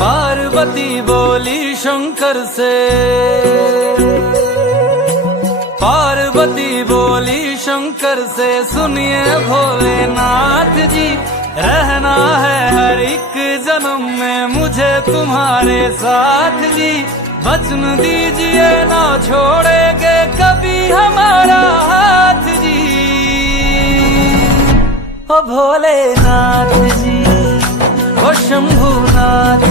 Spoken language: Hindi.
पार्वती बोली शंकर से, पार्वती बोली शंकर से, सुनिए भोलेनाथ जी, रहना है हर एक जन्म में मुझे तुम्हारे साथ जी। वचन दीजिए ना छोड़ेंगे कभी हमारा हाथ जी। ओ भोलेनाथ जी, ओ शंभुनाथ